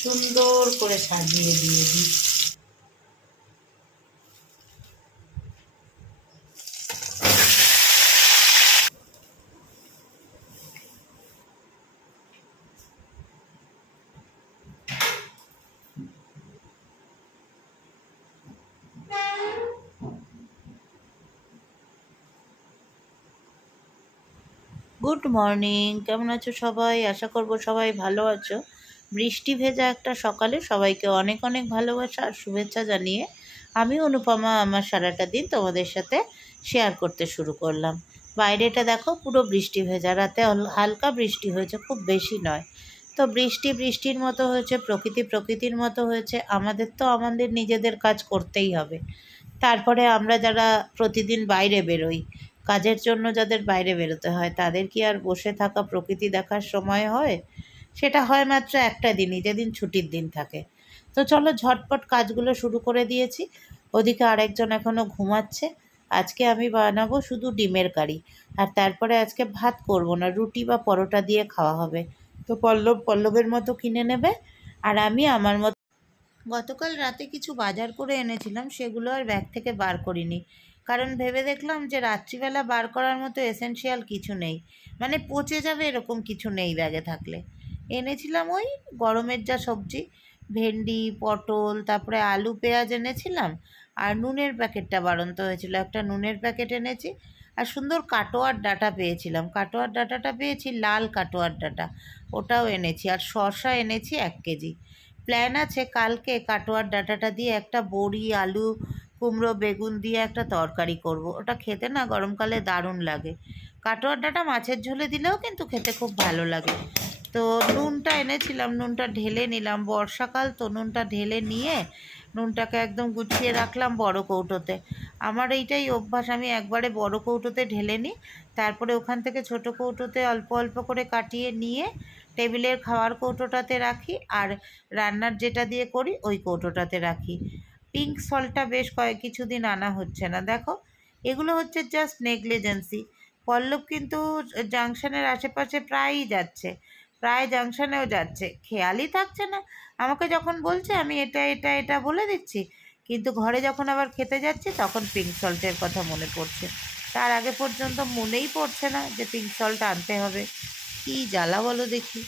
সুন্দর করে সাজিয়ে দিয়ে দিই। গুড মর্নিং কেমন আছো সবাই? আশা করব সবাই ভালো আছো। বৃষ্টি ভেজা একটা সকালে সবাইকে অনেক অনেক ভালোবাসা আর শুভেচ্ছা জানিয়ে আমি অনুপমা আমার সারাটা দিন তোমাদের সাথে শেয়ার করতে শুরু করলাম। বাইরেটা দেখো, পুরো বৃষ্টি ভেজা। রাতে হল- হালকা বৃষ্টি হয়েছে, খুব বেশি নয়। তো বৃষ্টি বৃষ্টির মতো হয়েছে, প্রকৃতি প্রকৃতির মতো হয়েছে। আমাদের তো আমাদের নিজেদের কাজ করতেই হবে। তারপরে আমরা যারা প্রতিদিন বাইরে বেরোই, কাজের জন্য যাদের বাইরে বেরোতে হয়, তাদের কি আর বসে থাকা প্রকৃতি দেখার সময় হয়? সেটা হয় মাত্র একটা দিনই, যেদিন ছুটির দিন থাকে। তো চলো ঝটপট কাজগুলো শুরু করে দিয়েছি। ওদিকে আরেকজন এখনও ঘুমাচ্ছে। আজকে আমি বানাবো শুধু ডিমের কারি। আর তারপরে আজকে ভাত করব না, রুটি বা পরোটা দিয়ে খাওয়া হবে। তো পল্লব, পল্লবের মতো কিনে নেবে। আর আমি আমার মতো গতকাল রাতে কিছু বাজার করে এনেছিলাম, সেগুলো আর ব্যাগ থেকে বার করিনি। কারণ ভেবে দেখলাম যে রাত্রিবেলা বার করার মতো এসেনশিয়াল কিছু নেই। মানে পচে যাবে এরকম কিছু নেই ব্যাগে থাকলে। এনেছিলাম ওই গরমের যা সবজি, ভেন্ডি, পটল, তারপরে আলু, পেঁয়াজ এনেছিলাম আর নুনের প্যাকেটটা বাড়ন্ত হয়েছিল। একটা নুনের প্যাকেট এনেছি আর সুন্দর কাটোয়ার ডাটা পেয়েছিলাম। কাটোয়ার ডাটাটা পেয়েছি, লাল কাটোয়ার ডাটা, ওটাও এনেছি আর শসা এনেছি এক কেজি। প্ল্যান আছে কালকে কাটোয়ার ডাটাটা দিয়ে একটা বড়ি, আলু, কুমড়ো, বেগুন দিয়ে একটা তরকারি করব। ওটা খেতে না গরমকালে দারুণ লাগে। কাটোয়ার ডাঁটা মাছের ঝোলে দিলেও কিন্তু খেতে খুব ভালো লাগে। তো নুনটা এনেছিলাম, নুনটা ঢেলে নিলাম। বর্ষাকাল তো নুনটা ঢেলে নিয়ে নুনটাকে একদম গুছিয়ে রাখলাম বড় কৌটোতে। আমার এইটাই অভ্যাস, আমি একবারে বড় কৌটোতে ঢেলে নিই। তারপরে ওখান থেকে ছোট কৌটোতে অল্প অল্প করে কাটিয়ে নিয়ে টেবিলের খাওয়ার কৌটোটাতে রাখি আর রান্নার যেটা দিয়ে করি ওই কৌটোটাতে রাখি। পিঙ্ক সল্টটা বেশ কয়েক কিছুদিন আনা হচ্ছে না। দেখো, এগুলো হচ্ছে জাস্ট নেগলিজেন্সি। পল্লব কিন্তু জাংশনের আশেপাশে প্রায়ই যাচ্ছে। প্রায় জাংশনেও যাচ্ছে। খেয়ালই থাকছে না। আমাকে যখন বলছে, আমি এটা এটা এটা বলে দিচ্ছি। কিন্তু ঘরে যখন আবার খেতে যাচ্ছি, তখন পিঙ্ক সল্টের কথা মনে পড়ছে। তার আগে পর্যন্ত মনেই পড়ছে না যে পিঙ্ক সল্ট আনতে হবে। কী জ্বালা বলো দেখি।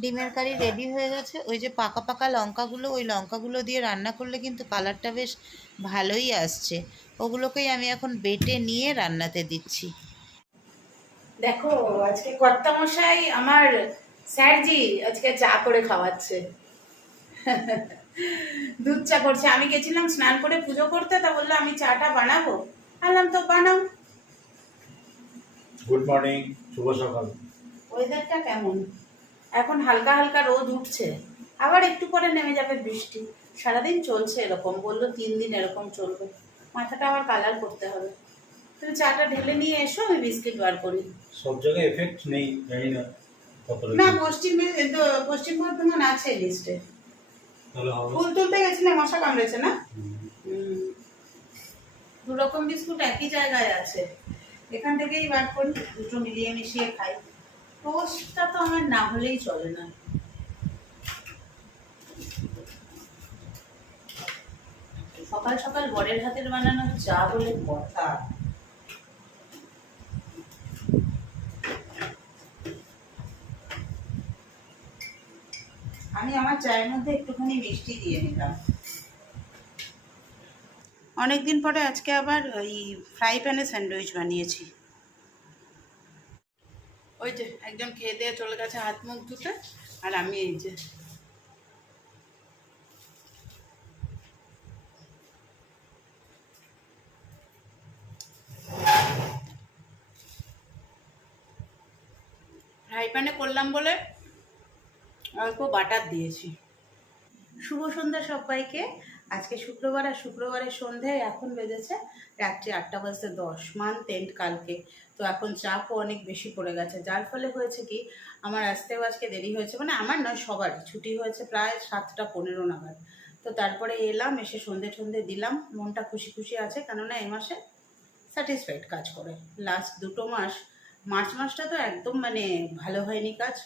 ডিমের কারি রেডি হয়ে গেছে। ওই যে পাকা পাকা লঙ্কাগুলো ওই লঙ্কাগুলো দিয়ে রান্না করলে কিন্তু কালারটা বেশ ভালোই আসছে। ওগুলোকেই আমি এখন বেটে নিয়ে রান্নাতে দিচ্ছি। দেখো আজকে কর্তা মশাই আমার স্যারজি আজকে চা করে খাওয়াচ্ছে। দুধ চা করছে। আমি গেছিলাম স্নান করে পুজো করতে তা বলল আমি চাটা বানাবো। আনলাম তো বানাও। গুড মর্নিং শুভ সকাল। ওয়েদারটা কেমন? এখন হালকা হালকা রোদ উঠছে। আবার একটু পরে নেমে যাবে বৃষ্টি। সারাদিন চলছে এরকম বলল তিন দিন এরকম চলবে। মাথাটা আবার কালার করতে হবে। তুমি চাটা ঢেলে নিয়ে এসো আমি বিস্কিট বার করি। সব জায়গায় এফেক্ট নেই জানি না না পশ্চিম তো পশ্চিম বর্ধমান আছে লিস্টে ফুল তুলতে গেছিলে মশা কামড়েছে না। দু রকম বিস্কুট একই জায়গায় আছে। এখান থেকেই বার করি দুটো মিলিয়ে মিশিয়ে খাই। টোস্টটা তো আমার না হলেই চলে না। সকাল সকাল বরের হাতের বানানো চা বলে কথা। আমি আমার চায়ের মধ্যে একটুখানি মিষ্টি দিয়ে নিলাম। অনেকদিন পরে আজকে আবার ওই ফ্রাই প্যানে স্যান্ডউইচ বানিয়েছি। ওই যে একজন খেয়ে দিয়ে চলে গেছে হাত মুখ ধুতে, আর আমি এই যে। ফ্রাই প্যানে করলাম বলে অল্প বাটার দিয়েছি। শুভ সন্ধ্যা সবাইকে। আজকে শুক্রবার আর শুক্রবারের সন্ধ্যায় এখন বেজেছে রাত্রি আটটা বাজতে দশ, মান টেন্ট কালকে। তো এখন চাপও অনেক বেশি পড়ে গেছে। যার ফলে হয়েছে কি, আমার আসতেও আজকে দেরি হয়েছে। মানে আমার নয় সবার ছুটি হয়েছে প্রায় সাতটা পনেরো নাগাদ। তো তারপরে এলাম, এসে সন্ধে সন্ধে দিলাম। মনটা খুশি খুশি আছে, কেননা এ মাসে স্যাটিসফাইড কাজ করে। লাস্ট দুটো মাস, মার্চ মাসটা তো একদম মানে ভালো হয়নি কাজ।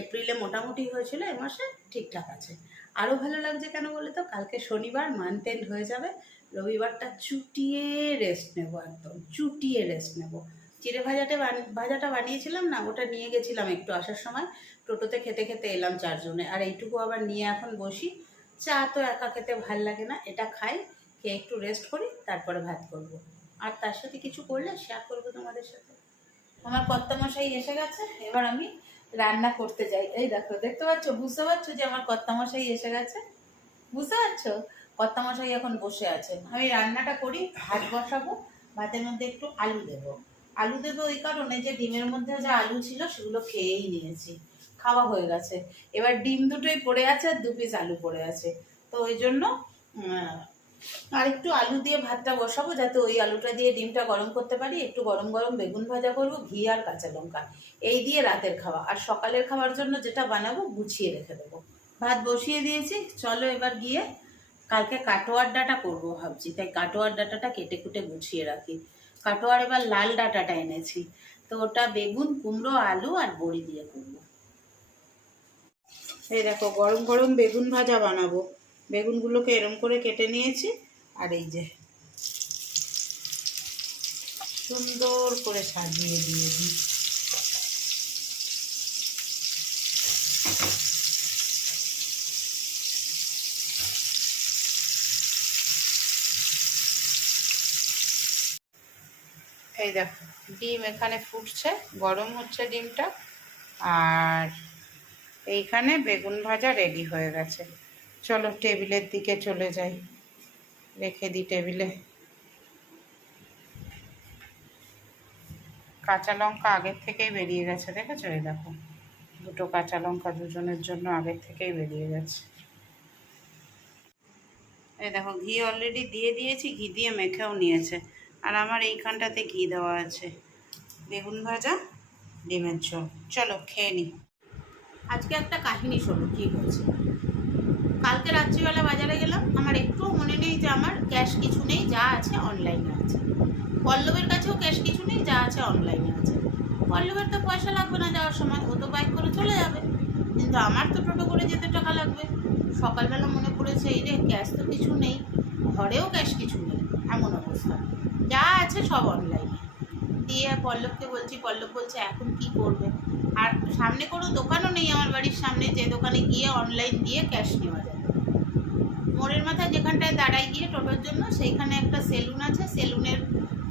এপ্রিলে মোটামুটি হয়েছিল, এ মাসে ঠিকঠাক আছে। আরও ভালো লাগছে কেন বলে তো? কালকে শনিবার মান্থ এন্ড হয়ে যাবে, রবিবারটা চুটিয়ে রেস্ট নেব একদম, চুটিয়ে রেস্ট নেব। চিড়ে ভাজাটা ভাজাটা বানিয়েছিলাম না, ওটা নিয়ে গেছিলাম একটু আসার সময়। টোটোতে খেতে খেতে এলাম চারজনে, আর এইটুকু আবার নিয়ে এখন বসি। চা তো একা খেতে ভালো লাগে না, এটা খাই, খেয়ে একটু রেস্ট করি, তারপরে ভাত করব। আর তার সাথে কিছু করলে শেয়ার করব তোমাদের সাথে। আমার কর্তামশাই এসে গেছে, এবার আমি রান্না করতে যাই। এই দেখো, দেখতে পাচ্ছ? বুঝতে পারছ যে আমার কর্তামশাই এসে গেছে? বুঝতে পারছ? কর্তামশাই এখন বসে আছে আমি রান্নাটা করি, ভাত বসাবো, ভাতের মধ্যে একটু আলু দেবো। আলু দেবো ওই কারণে যে ডিমের মধ্যে যা আলু ছিল সেগুলো খেয়েই নিয়েছি। খাওয়া হয়ে গেছে। এবার ডিম দুটোই পড়ে আছে আর দু পিস আলু পড়ে আছে। তো ওই জন্য আর একটু আলু দিয়ে ভাতটা বসাবো, যাতে ওই আলুটা দিয়ে ডিমটা গরম করতে পারি। একটু গরম গরম বেগুন ভাজা করব, ঘি আর কাঁচা লঙ্কা। এই দিয়ে রাতের খাওয়া আর সকালের খাওয়ার জন্য যেটা বানাবো, গুছিয়ে রেখে দেবো। ভাত বসিয়ে দিয়েছি। চলো এবার গিয়ে কালকে কাটোয়ার ডাটা করব ভাবছি। তাই কাটোয়ার ডাটাটা কেটে কুটে গুছিয়ে রাখি। কাটোয়ার এবার লাল ডাটাটা এনেছি। তো ওটা বেগুন, কুমড়ো, আলু আর বড়ি দিয়ে করব। এই দেখো, গরম গরম বেগুন ভাজা বানাবো। বেগুনগুলোকে এরম করে কেটে নিয়েছি, আর এই যে সুন্দর করে সাজিয়ে দিয়ে দিই। এই দেখো, ডিম এখানে ফুটছে, গরম হচ্ছে ডিমটা, আর এইখানে বেগুন ভাজা রেডি হয়ে গেছে। চলো টেবিলের দিকে চলে যাই। রেখে দিই টেবিলে। কাঁচা লঙ্কা আগের থেকেই বেরিয়ে গেছে, দেখেছ? এই দেখো, দুটো কাঁচা লঙ্কা দুজনের জন্য আগের থেকেই বেরিয়ে গেছে। এই দেখো, ঘি অলরেডি দিয়ে দিয়েছি, ঘি দিয়ে মেখেও নিয়েছে। আর আমার এইখানটাতে ঘি দেওয়া আছে। বেগুন ভাজা, ডিমের ঝোল। চলো, খেয়ে নিই আজকে একটা কাহিনী শোনো, কি হয়েছে? কালকে রাত্রিবেলা বাজারে গেলাম, আমার একটুও মনে নেই যে আমার ক্যাশ কিছু নেই, যা আছে অনলাইনে আছে। পল্লবের কাছেও ক্যাশ কিছু নেই, যা আছে অনলাইনে আছে। পল্লবের তো পয়সা লাগবে না যাওয়ার সময়, ও তো বাইক করে চলে যাবে। কিন্তু আমার তো টোটো করে যেতে টাকা লাগবে। সকালবেলা মনে পড়েছে, এই রে ক্যাশ তো কিছু নেই। ঘরেও ক্যাশ কিছু নেই। এমন অবস্থা। যা আছে সব অনলাইনে দিয়ে পল্লবকে বলছি, পল্লব বলছে, এখন কি করবে? আর সামনে কোনো দোকানও নেই আমার বাড়ির সামনে, যে দোকানে গিয়ে অনলাইন দিয়ে ক্যাশ নেওয়া যায়। মোড়ের মাথায় যেখানটায় দাঁড়াই গিয়ে টোটোর জন্য, সেইখানে একটা সেলুন আছে। সেলুনের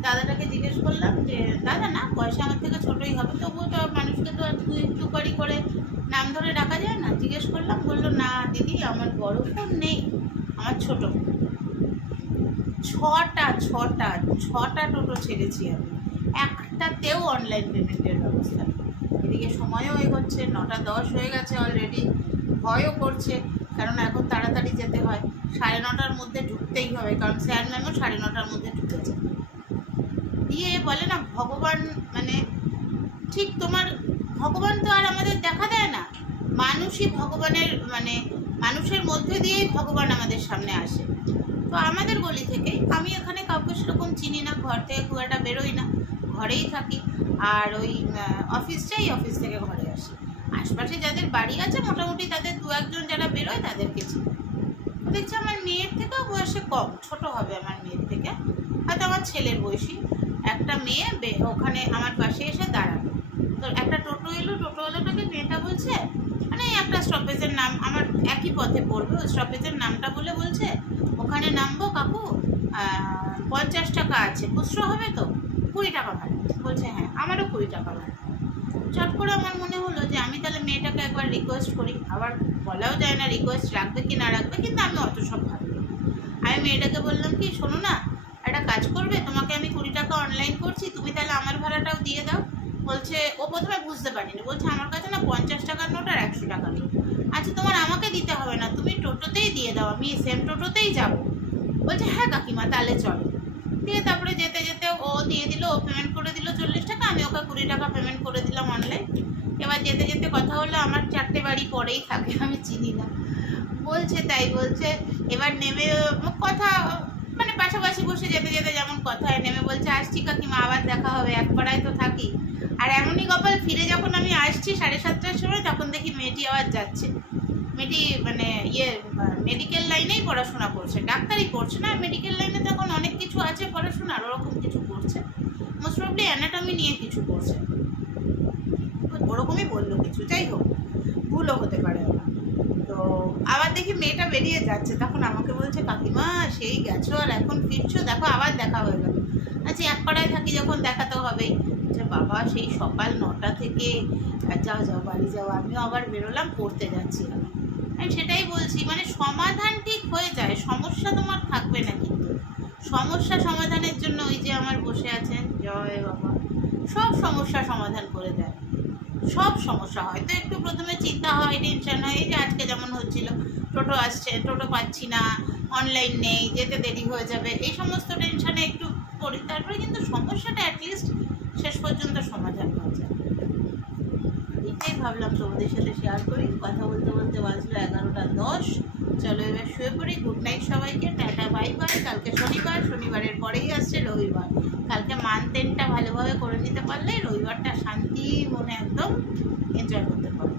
দাদাটাকে জিজ্ঞেস করলাম যে, দাদা না, পয়সা আমার থেকে ছোটোই হবে। তবুও তো মানুষকে তো দুই দুপারি করে নাম ধরে ডাকা যায় না। জিজ্ঞেস করলাম, বলল, না, দিদি, আমার বড় ফোন নেই, আমার ছোট ছটা ছটা ছটা টোটো ছেড়েছি আমি। একটাতেও অনলাইন পেমেন্টের ব্যবস্থা এদিকে সময়ও এগোচ্ছে, নটা দশ হয়ে গেছে অলরেডি ভয়ও করছে, কারণ এখন তাড়াতাড়ি যেতে হয়। সাড়ে নটার মধ্যে ঢুকতেই হবে, কারণ স্যার ম্যামও সাড়ে নটার মধ্যে ঢুকেছে। দিয়ে বলে, না, ভগবান মানে ঠিক তোমার, ভগবান তো আর আমাদের দেখা দেয় না। মানুষই ভগবানের মানে মানুষের মধ্যে দিয়েই ভগবান আমাদের সামনে আসে। তো আমাদের গলি থেকে, আমি এখানে কাউকে সেরকম চিনি না, ঘর থেকে খুব একটা বেরোই না, ঘরেই থাকি। আর ওই অফিসটাই অফিস থেকে ঘরে আসি। আশপাশে যাদের বাড়ি আছে, মোটামুটি তাদের দু একজন যারা বেরোয়, তাদেরকে চিনি। দেখছি আমার মেয়ের থেকেও বয়সে কম, ছোট হবে আমার মেয়ের থেকে। হয়তো আমার ছেলের বয়সী। একটা মেয়ে ওখানে আমার পাশে এসে দাঁড়াল। তো একটা টোটো এলো টোটোওয়ালাটাকে মেয়েটা বলছে মানে একটা স্টপেজের নাম, আমার একই পথে পড়বে, ওই স্টপেজের নামটা বলে বলছে, ওখানে নামবো কাকু পঞ্চাশ টাকা আছে, খুচরো হবে তো, কুড়ি টাকা ভাড়া। বলছে হ্যাঁ আমারও কুড়ি টাকা ভাড়া। চট করে আমার মনে হলো যে আমি তাহলে মেয়েটাকে একবার রিকোয়েস্ট করি। আবার বলাও যায় না রিকোয়েস্ট রাখবে কি না রাখবে, কিন্তু আমি অত সব ভাবি আমি মেয়েটাকে বললাম কি, শোনো না, একটা কাজ করবে, তোমাকে আমি কুড়ি টাকা অনলাইন করছি, তুমি তাহলে আমার ভাড়াটাও দিয়ে দাও। বলছে, ও প্রথমে বুঝতে পারিনি। বলছে, আমার কাছে না পঞ্চাশ টাকার নোট আর একশো টাকা নেই আচ্ছা তোমার আমাকে দিতে হবে না, তুমি টোটোতেই দিয়ে দাও, আমি সেম টোটোতেই যাব। বলছে হ্যাঁ কাকিমা, তাহলে চলো। দিয়ে তারপরে যেতে যেতে ও দিয়ে দিল ও করে দিল চল্লিশ টাকা, আমি ওকে কুড়ি টাকা পেমেন্ট করে দিলাম অনলাইন এবার যেতে যেতে কথা হলো, আমার চারটে বাড়ি পরেই থাকে, আমি চিনি না। বলছে, তাই বলছে, এবার নেমে কথা মানে পাশাপাশি বসে যেতে যেতে যেমন কথা হয়, নেমে বলছে, আসছি কাকিমা, আবার দেখা হবে, এক পাড়ায় তো থাকি। আর এমনই কপাল, ফিরে যখন আমি আসছি সাড়ে সাতটার সময়, তখন দেখি মেয়েটি আবার যাচ্ছে। মেয়েটি মানে ইয়ে মেডিকেল লাইনেই পড়াশোনা করছে ডাক্তারি পড়ছে না মেডিকেল লাইনে তো এখন অনেক কিছু আছে পড়াশোনার, ওরকম কিছু করছে। মোস্ট প্রবলি অ্যানাটমি নিয়ে কিছু করছে ওরকমই বলল কিছু, যাই হোক, ভুলও হতে পারে তো আবার দেখি মেয়েটা বেরিয়ে যাচ্ছে, তখন আমাকে বলছে, কাকিমা, সেই গেছো আর এখন ফিরছো? দেখো, আবার দেখা হয়ে গেল। আচ্ছা এক পাড়ায় থাকি যখন, দেখা তো হবেই। যে বাবা, সেই সকাল নটা থেকে যাও যাও, বাড়ি যাও। আমিও আবার বেরোলাম, পড়তে যাচ্ছি আমি সেটাই বলছি মানে সমাধান ঠিক হয়ে যায় সমস্যা তোমার থাকবে না কিন্তু সমস্যা সমাধানের জন্য ওই যে আমার বসে আছেন জয় বাবা। সব সমস্যা সমাধান করে দেয়। সব সমস্যা হয়তো একটু প্রথমে চিন্তা হয়, টেনশন হয়, এই যে আজকে যেমন হচ্ছিল, টোটো আসছে, টোটো পাচ্ছি না অনলাইন নেই, যেতে দেরি হয়ে যাবে, এই সমস্ত টেনশনে একটু পড়ি। তারপরে কিন্তু সমস্যাটা অ্যাটলিস্ট শেষ পর্যন্ত সমাধান হয়ে যায়। এটাই ভাবলাম তোমাদের সাথে শেয়ার করি। কথা বলতে বলতে বাজলো এগারোটা দশ। চলো এবার শুয়ে পড়ি। গুড নাইট সবাইকে, টাটা বাই বাই কালকে শনিবার, শনিবারের পরেই আসছে রবিবার। কালকে মান্থ এন্ডটা ভালোভাবে করে নিতে পারলে রবিবারটা শান্তি মনে একদম এনজয় করতে পারবে